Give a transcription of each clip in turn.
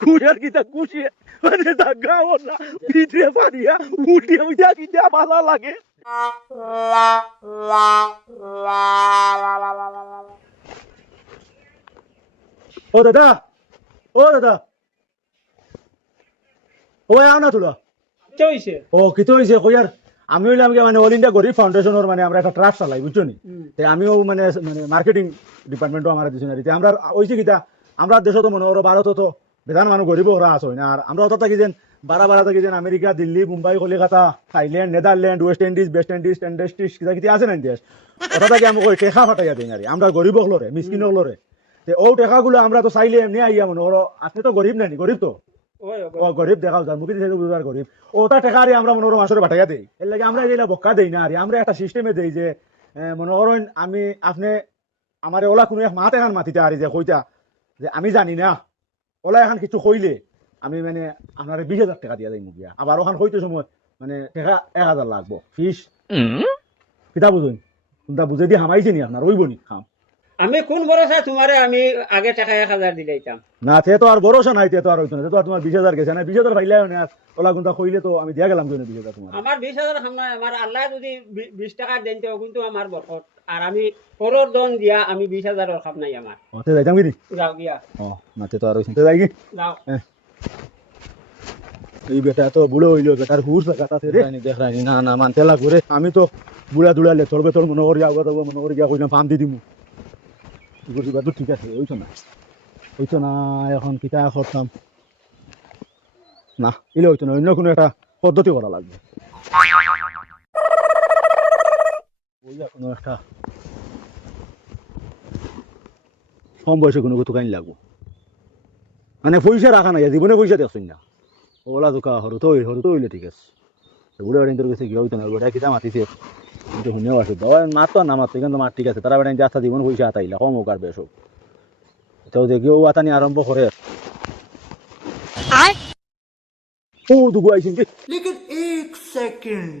কুড়ার কিতা কুশি মানে দাগা ওলা ভিতরে পানিয়া উঠিয়া উঠিয়া কিতা ভালো লাগে। ও দাদা, ও দাদা, ও আও না তোলা। কি হইছে? ও কিতো হইছে কইয়ার আমি হইলাম কি মানে অল ইন্ডিয়া গরিব ফাউন্ডেশনের মানে আমরা একটা ট্রাস্ট চালাই বুঝছো নি। তে আমিও মানে মানে মার্কেটিং ডিপার্টমেন্টও আমার দিছি না তে আমরা ওইছে কিতা আমরা দেশে তো মনে করো ভারত তো বেদান মানুষ গরিব ওরা আছে না আর আমরা তো থাকি যেন বারা থাকি যেন America Delhi Mumbai Calcutta Thailand Netherland West Indies best Indies টেন্ডেস্টিস কিতা কিতা আছে না দেশ ওটা থাকি আমি কই টেকা ফাটাইয়া দিই আরে আমরা গরিব হলরে মিসকিন হলরে তে ও টাকাগুলো আমরা তো চাইলে এমনি আইয়া মনে করো আপনি তো গরিব নানি গরিব তো ও গরিব দেখাও যার মুখে থেকে বুঝবার গরিব ওটা টাকা আরে আমরা মনে করো মাসের বাটাইয়া দেই এর লাগে আমরা যেটা বক্কা দেই না আরে আমরা একটা সিস্টেমে দেই যে মনে করেন আমি আপনি আমার ওলা কোনো এক মাত এখন মাতিতে আরি যে কইতা যে আমি জানি না ওলা এখন কিছু কইলে আমি মানে আপনার 20,000 টাকা দিয়া যাই মুখিয়া আবার ওখান হইতে সময় মানে টাকা 1,000 লাগবো ফিস কিতা বুঝুন কোনটা বুঝে দিয়ে হামাইছে নি আপনার ওইব নি খাম আমি কোন ভরসা তোমারে আমি আগে টাকা 1000 দিলাইতাম না তে তো আর ভরসা নাই তে তো আর হইতো না তে তো আর তোমার 20,000 গেছে না 20,000 পাইলে না আর ওলা কোনটা কইলে তো আমি দিয়া গেলাম কেন 20,000 তোমার আমার 20,000 খাম না আমার আল্লাহ যদি 20 টাকা দেন তো কিন্তু আমার বরকত আর আমি করোর দন দিয়া আমি 20,000 এর খাম নাই আমার ও তে যাইতাম কি যাও গিয়া ও না তে তো আর হইছে তে যাই কি যাও এই বেটা তো বুড়ো হইলো বেটার হুশ লাগাতাছে রে দেখ রানি না না মানতে লাগবে রে আমি তো বুড়া দুড়ালে চলবে তোর মনে করি আগত মনে করি গিয়া কইলাম পাম দি দিমু বুঝি বাদু ঠিক আছে হইতো না এখন কিতা করতাম না ইলে হইতো না অন্য কোনো একটা পদ্ধতি করা লাগবে ওইয়া কোনো একটা কম বয়সে কোনো কিছু কাইন লাগবো মানে পয়সা রাখা নাই জীবনে পয়সা দেখছেন না ওলা দোকা হরু তো হইলে ঠিক আছে বুড়ে বাড়ি তোর কাছে গিয়ে হইতো না বেটা কিতা মাতিছে কিন্তু শুনেও আসে বাবা মাত তো না মারতে কিন্তু মার ঠিক আছে তারা বেটা আস্থা জীবন পয়সা আতাইলা কম হোক আর বেশ হোক তো দেখিও আতানি আরম্ভ করে ও দুগু আইছেন কি लेकिन एक सेकंड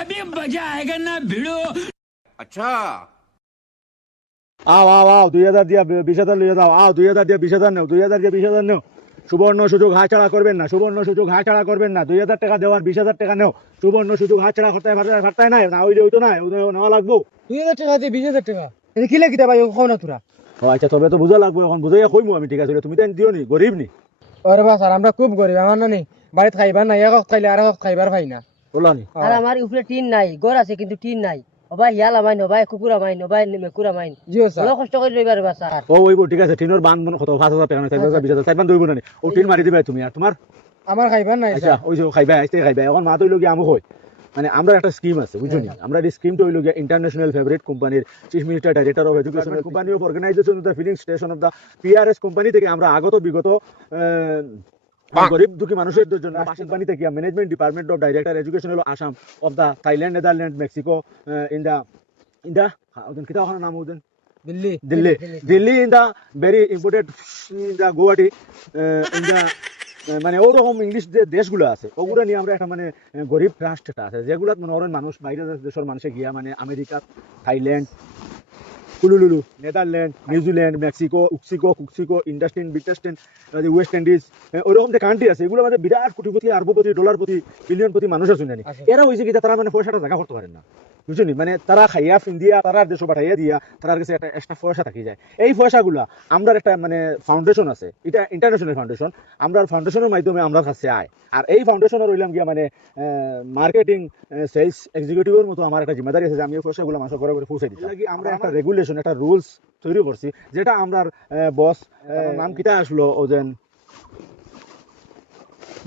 अभी मजा आएगा ना भिड़ो। अच्छा আও 2000 দিয়া 20,000 লইয়া দাও 2000 দিয়া 20,000 নেও 2000 দিয়া 20,000 নেও সুবর্ণ সুযোগ হাতছাড়া করবেন না সুবর্ণ সুযোগ হাতছাড়া করবেন না 2000 টাকা দেওয়ার 20,000 টাকা নেও সুবর্ণ সুযোগ হাতছাড়া করতে পারতাই না হইলে হইতো না নেওয়া লাগবো 2000 টাকা দিয়ে 20,000 টাকা এটা কি লাগি ভাই খাও না তোরা ও আচ্ছা তবে তো বুঝা লাগবে এখন বুঝাইয়া কইমু আমি ঠিক আছে তুমি তো দিও নি গরিব নি আরে বাস আর আমরা খুব গরিব আমার না নেই বাড়িতে খাইবার নাই এক খাইলে আর এক খাইবার পাই না বলা নি আর আমার উপরে টিন নাই ঘর আছে কিন্তু টিন নাই ওবাই হিয়াল আমাইন ওবাই কুকুর আমাইন ওবাই মেকুর আমাইন জিও স্যার বড় কষ্ট করে লইবার বা স্যার ও ওইব ঠিক আছে টিনের বান কত 5,000 টাকা না 4,000 20,000 চাইবান দইব না ও টিন মারি দিবে তুমি আর তোমার আমার খাইবার নাই আচ্ছা ওই যে খাইবা আইতে খাইবা এখন মা তো হইলো গিয়া আমো কই মানে আমরা একটা স্কিম আছে বুঝছো নি আমরা এই স্কিমটা হইলো গিয়া ইন্টারন্যাশনাল ফেভারিট কোম্পানির chief minister director of education company of organisation of the filling station of the PRS company থেকে আমরা বিগত গরিব দুঃখী মানুষের জন্য কোম্পানি থেকে management department of director education হলো Assam of the Thailand Netherland Mexico in the ওদের কিতা ওখানে নাম ওদের Delhi in the very important in the Guwahati in the মানে ওরকম ইংলিশ যে দেশগুলো আছে ওগুলো নিয়ে আমরা একটা মানে গরিব ট্রাস্টটা আছে যেগুলো মনে করেন মানুষ বাইরের দেশের মানুষে গিয়া মানে আমেরিকা থাইল্যান্ড কুলুলুলু নেদারল্যান্ড নিউজিল্যান্ড মেক্সিকো কুক্সিকো ইন্ডাস্ট্রিন বিটাস্টেন ওয়েস্ট ইন্ডিজ ওরকম যে কান্ট্রি আছে এগুলো মানে বিরাট কোটিপতি আরবপতি ডলারপতি বিলিয়নপতি মানুষ আছে জানি এরা হয়েছে কি তারা মানে পয়সাটা জায়গা করতে পারেন না বুঝছো নি মানে তারা খাইয়া ফিন্দিয়া তারা দেশ পাঠাইয়া দিয়া তার কাছে একটা এক্সট্রা পয়সা থাকি যায় এই পয়সাগুলা আমরা একটা মানে ফাউন্ডেশন আছে এটা ইন্টারন্যাশনাল ফাউন্ডেশন আমরা ফাউন্ডেশনের মাধ্যমে আমরা কাছে আয় আর এই ফাউন্ডেশনের রইলাম গিয়া মানে মার্কেটিং সেলস এক্সিকিউটিভের মতো আমার একটা জিম্মেদারি আছে যে আমি এই পয়সাগুলো মাসে করে পৌঁছে দিই লাগি আমরা একটা রেগুলেশন একটা রুলস তৈরি করছি যেটা আমরা বস নাম কিটা আসলো ওজেন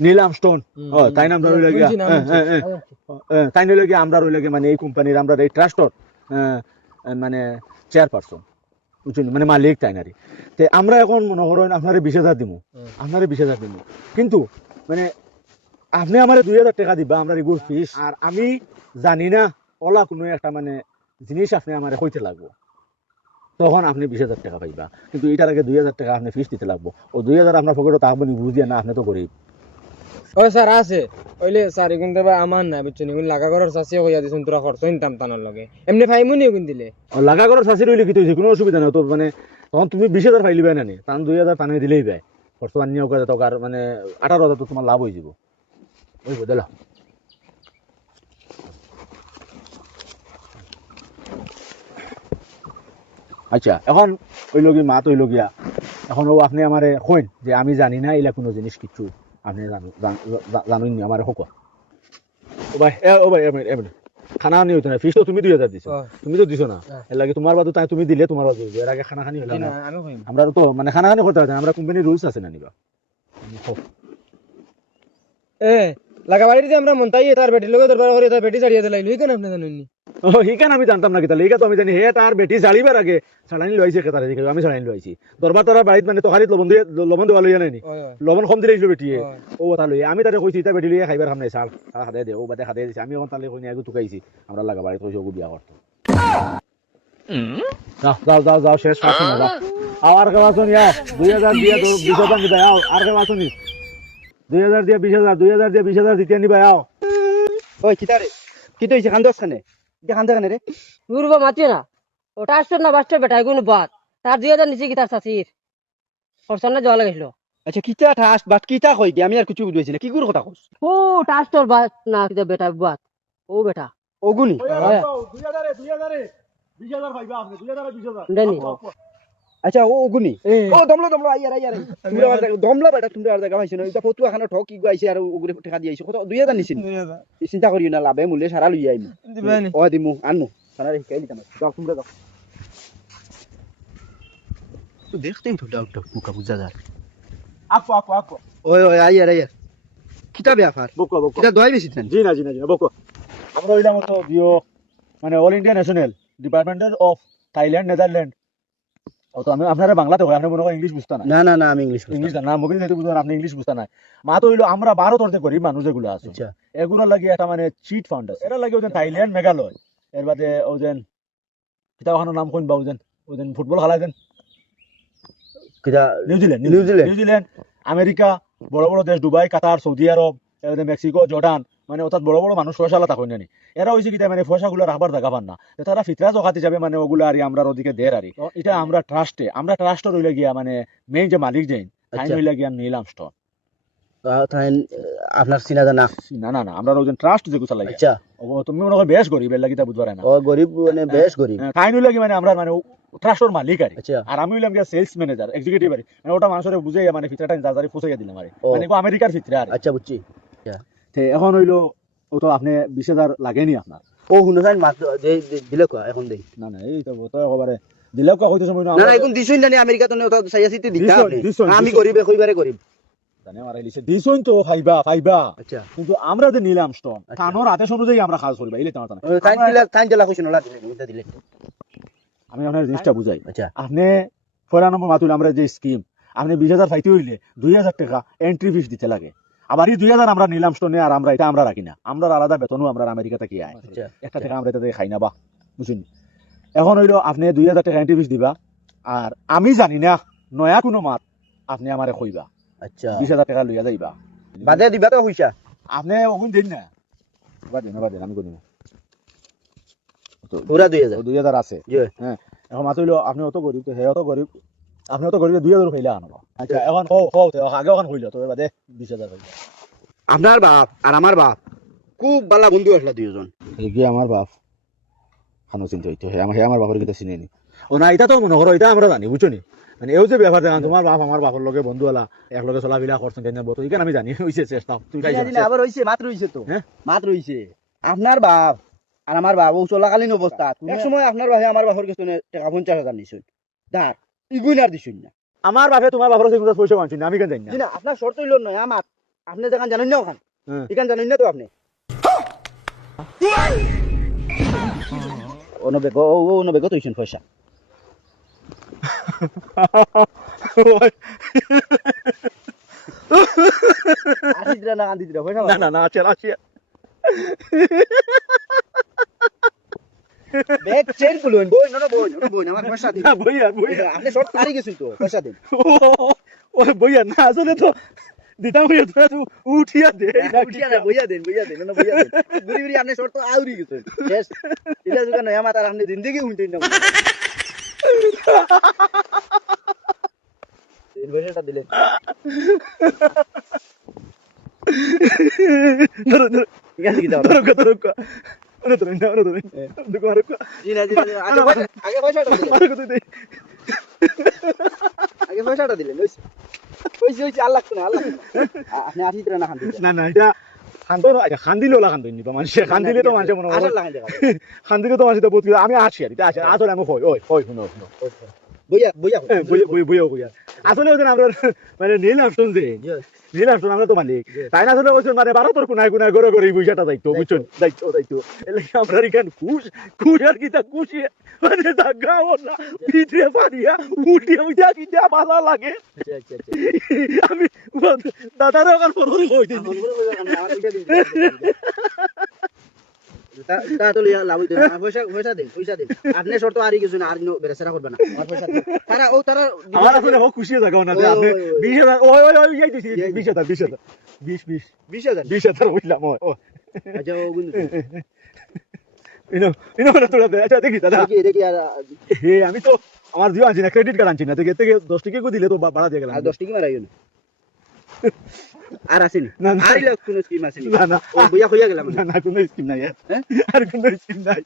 নীলাম স্টোন তাই নাম রইল গিয়া তাই নইলে গিয়া আমরা রইল গিয়া মানে এই কোম্পানির আমরা এই ট্রাস্টর মানে চেয়ারপারসন বুঝছেন মানে মালিক তাই নারি তে আমরা এখন মনে করেন আপনারে 20,000 দিমু কিন্তু মানে আপনি আমার 2,000 টাকা দিবা আমরা রেগুলার ফিস আর আমি জানি না ওলা কোনো একটা মানে জিনিস আপনি আমার কইতে লাগবো তখন আপনি 20,000 টাকা পাইবা কিন্তু এটার আগে 2,000 টাকা আপনি ফিস দিতে লাগবো ও 2,000 আপনার পকেটে থাকবে বুঝিয়ে না আপনি তো গরিব ও স্যার আছে ওইলে স্যার এগুন দেবা আমার না বুঝছেন এগুন লাগা করার চাষিও কইয়া দিছেন তোরা খরচ নিতাম টানার লগে এমনি ফাইমুনি এগুন দিলে লাগা করার শাসি রইলে কি হয়েছে কোনো অসুবিধা নাই তো মানে তখন তুমি 20,000 ফাইলিবে না নি তান 2,000 পানি দিলেই পায় খরচ আনিও করে তোকার মানে 18,000 তো তোমার লাভ হয়ে যাব ওই বদলা আচ্ছা এখন হইল কি মাত হইল গিয়া এখন ও আপনি আমারে কইন যে আমি জানি না এলা কোনো জিনিস কিছু আপনি জানুন নি আমারে হোক ও ভাই এমনি খানা আনি হইতো না ফিস তো তুমি 2,000 দিছো তুমি তো দিছো না এর লাগে তোমার বাদু তাই তুমি দিলে তোমার বাদু এর আগে খানা খানি হলো না আমি কইম আমরা তো মানে খানা খানি করতে হয় না আমরা কোম্পানির রুলস আছে না নিবা এ লাগা বাড়িতে আমরা মন্তাই তার বেটি লগে দরবার করে তার বেটি ছাড়িয়ে দিলাইলো কেন আপনি জানেননি ও হিকান আমি জানতাম না কি তাহলে এইটা তো আমি জানি হে তার বেটি জালিবার আগে ছাড়ানি লইছে কেতারে দেখি আমি ছাড়ানি লইছি দরবার তারা বাড়িত মানে তো খালি লবণ দেওয়া লইয়া নাইনি লবণ কম দিলে বেটি ও কথা লই আমি তারে কইছি তা বেটি লইয়া খাইবার খাম নাই ছাড় খাদে দে ও বাদে খাদে দিছি আমি এখন তালে কইনি আগে তুকাইছি আমরা লাগা বাড়িত কইছি ওগু বিয়া করতে যাও শেষ পাচ্ছি না যাও আর কে বাসন ইয়া 2,000 দিয়া 20,000 দিবা আও আর কে বাসন 2,000 দিয়া 20,000 2,000 দিয়া 20,000 দিতে নিবা আও ওই কিতারে কি তো হইছে খান্দস খানে এটা খান্দা খানে রে দুর্বা মাতি না ওটা আসছে না বাসটা বেটা এগুলো বাদ তার 2,000 নিচে কি তার চাষির খরচ না যাওয়া লাগেছিল আচ্ছা কিতা ঠাস বাট কিতা কই দি আমি আর কিছু বুঝাইছি না কি গুর কথা কইছ ও টাস্টর বাদ না কি বেটা বাদ ও বেটা ওগুনি 20,000 পাইবা আপনি 20,000 দেনি আচ্ছা ও ওগুনি ও দমলা আইয়ার তোমরা আর দমলা বেটা তোমরা আর জায়গা পাইছ না এটা ফটো এখানে ঠক কি গাইছে আর ওগুরে টাকা দি আইছো কত 2,000 নিছিন চিন্তা করিও না লাভে মূল্যে সারা লই আইমু দিবানি ও দিমু আনমু সারা শিখাই দিতাম যাও তোমরা যাও তো দেখতেই তো ডাউট মুকা বুঝা যায় আকো ওই আইয়ার কিতা ব্যাপার বকো কিতা দয় বেশি দেন জি না বকো আমরা হইলাম তো বিও মানে all India national departmental of Thailand Netherland ও তো আমি আপনারা বাংলাতে হয় আপনি মনে হয় ইংলিশ বুঝতা না না আমি ইংলিশ ইংলিশ না মোবাইল নেতে বুঝতা আপনি ইংলিশ বুঝতা না মা তো হইলো আমরা ভারততে গরিব মানুষ যেগুলো আছে আচ্ছা এগুলো লাগি একটা মানে চিট ফান্ড আছে এরা লাগি ওদের থাইল্যান্ড মেঘালয় এর বাদে ওদের কিতা ওখানে নাম কোন বা ওদের ফুটবল খেলা দেন কিতা নিউজিল্যান্ড আমেরিকা বড় বড় দেশ দুবাই কাতার সৌদি আরব এর মেক্সিকো জর্ডান মানে অর্থাৎ বড় বড় মানুষ পয়সালা থাকুন জানি এরা হয়েছে কিটা মানে পয়সাগুলো রাখবার জায়গা পান না তারা ফিতরা জগাতে যাবে মানে ওগুলো আর আমরা ওদিকে দের আর এটা আমরা ট্রাস্টে রইলে গিয়া মানে মেইন যে মালিক যেন তাই রইলে গিয়া নিলাম স্টোন তাই আপনার চিনা জানা না আমরা ওজন ট্রাস্ট যে গুছা লাগে আচ্ছা তুমি মনে হয় বেশ গরিব এর লাগি তা বুঝবার না ও গরিব মানে বেশ গরিব তাই রইলে কি মানে আমরা মানে ট্রাস্টর মালিক আর আচ্ছা আর আমি হইলাম গিয়া সেলস ম্যানেজার এক্সিকিউটিভ আর মানে ওটা মানুষের বুঝাই মানে ফিতরাটা জাজারি ফুসাইয়া দিলাম আর ও। মানে আমেরিকার ফিতরা আর আচ্ছা বুঝছি এখন হইলো ও তো আপনি 20,000 লাগেনি আপনার ও শুনো যাই মাত দিলে কো এখন দেই না এই তো তো একেবারে দিলেও কা হইতে সময় না না এখন দিছুই না আমেরিকা তো ওটা সাইয়াসিতে দিতা আপনি দিছুই। আমি গরিবে কইবারে গরিব জানে আমার লিসে দিছুন তো ফাইবা আচ্ছা কিন্তু আমরা যে নিলাম স্টোন কানোর আদেশ অনুযায়ী আমরা কাজ করিবা ইলে তোমার টাইম দিলা কইছ না দিলে আমি আপনার জিনিসটা বুঝাই আচ্ছা আপনি ফয়লা নম্বর মাতুল আমরা যে স্কিম আপনি 20,000 পাইতে হইলে 2,000 টাকা এন্ট্রি ফিস দিতে লাগে আবার এই 2,000 আমরা নিলাম স্টোনে আর আমরা এটা আমরা রাখি না আমরা আলাদা বেতনও আমরা আমেরিকা থেকে আয় আচ্ছা একটা টাকা আমরা এটাতে খাই না বা বুঝুন এখন হইলো আপনি 2,000 টাকা এন্ট্রি ফিস দিবা আর আমি জানি না নয়া কোনো মাত আপনি আমারে কইবা আচ্ছা 20,000 টাকা লইয়া যাইবা বাদে দিবা তো হইছা আপনি ওগুন দিন না বাদ দিন আমি কই পুরা 2000 2,000 আছে জি হ্যাঁ এখন মাত হইলো আপনি অত গরিব তো হে অত গরিব আপনি অত গরিব 2,000 খাইলা আনবা আচ্ছা এখন কও আগে এখন কইলো তো বাদে 20,000 হইলো আপনার বাপ আর আমার বাপ খুব বালা বন্ধু আসলা দুইজন এগি আমার বাপ খানো চিন্তা হইতো হে আমার বাপের কিতা চিনে নি ও না এটা তো মনে করো এটা আমরা জানি বুঝছো নি মানে এও যে ব্যাপার দেখান তোমার বাপ আমার বাপের লগে বন্ধু হলা একলগে চলাফিরা করছেন কেন বতো এখানে আমি জানি হইছে চেষ্টা তুই খাইছিস আবার হইছে মাত্র হইছে তো হ্যাঁ? মাত্র হইছে আপনার বাপ আর আমার বাপ ও চলাকালীন অবস্থা এক সময় আপনার বাপে আমার বাপের কাছে টাকা 50,000 নিছুন দাঁড় ইগুইন আর দিছুন না আমার বাপে তোমার বাপের কাছে পয়সা মানছি না আমি কেন জানি না জি না আপনার শর্ত হইল না আমার আপনি যেখান জানেন না ওখান হ্যাঁ। এখান জানেন না তো আপনি অনবেগ তুইছেন পয়সা আসিদ্রা না আন্দিদ্রা পয়সা না চল আসি ব্যাগ চেঞ্জ করুন বই না বই আমার পয়সা দিন না বইয়া আপনি শর্ট হারিয়ে গেছেন তো পয়সা দিন ও বইয়া না আসলে তো দিতাম হইয়া তোরা তো উঠিয়া দে উঠিয়া না বইয়া দেন না বইয়া দেন বুড়ি বুড়ি আপনি শর্ত আউরি গেছেন শেষ এটা যুগা নয়া মাতার আপনি জিন্দগি হুঁটেন না তিন বছরটা দিলেন ধরো ধরো ঠিক আছে কি দাও ধরো ধরো দেখো আর জি না আগে পয়সাটা দিলেন আগে পয়সাটা দিলেন ওই আল্লাহ না আল্লাহ আপনি আঠি দিলেন না খান দিলেন না না এটা খান্দো না এটা খান্দিলে ওলা খান্দো নিবা মানুষে খান্দিলে তো মানুষে মনে আসল হয় লাগাই দেখা খান্দিলে তো মানুষে তো বহুত কিছু- আমি আসি আর এটা আসি আসলে আমি কই ওই শুনো বইয়া বইয়া বইয়া আসলে ওদের আমরা মানে নীল অপশন যে নীল অপশন আমরা তো মালিক তাই না আসলে ওই মানে ভারতের কোনায় কোনায় ঘরে ঘরে এই পয়সাটা দায়িত্ব বুঝছেন দায়িত্ব এলে আমরা এখানে খুশ আর কি তা খুশি মানে দাগা ওনা ভিতরে পানিয়া উঠিয়া কিটা ভালো লাগে আমি দাদার ওখান পরে কই দিই তা তো লাভ হইতো না পয়সা দেন আপনি শর্ত আরি কিছু না আর বেরেসরা করবে না আমার পয়সা দেন তারা আমার আসলে ও খুশি জায়গা না যে আপনি 20000 ওই যাই দিছি 20000 20 হইলাম ও আচ্ছা ও গুণ ইনো মানে তোরা দে আচ্ছা দেখি দাদা দেখি আর হে আমি তো আমার জিও আনছি না ক্রেডিট কার্ড আনছি না থেকে 10 টাকা কো দিলে তো বাড়া দিয়ে গেলাম আর 10 টাকা মারাইও না আর আসেনি না, না। আর লোক কোন স্কিম আসেনি না না ও বইয়া হইয়া গেলাম না না কোনো স্কিম নাই হ্যাঁ? আর কোনো স্কিম নাই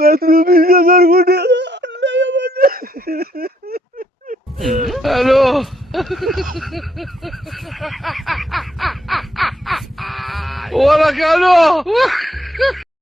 মাত্র 20,000 কোটি हेलो होla, Carlos!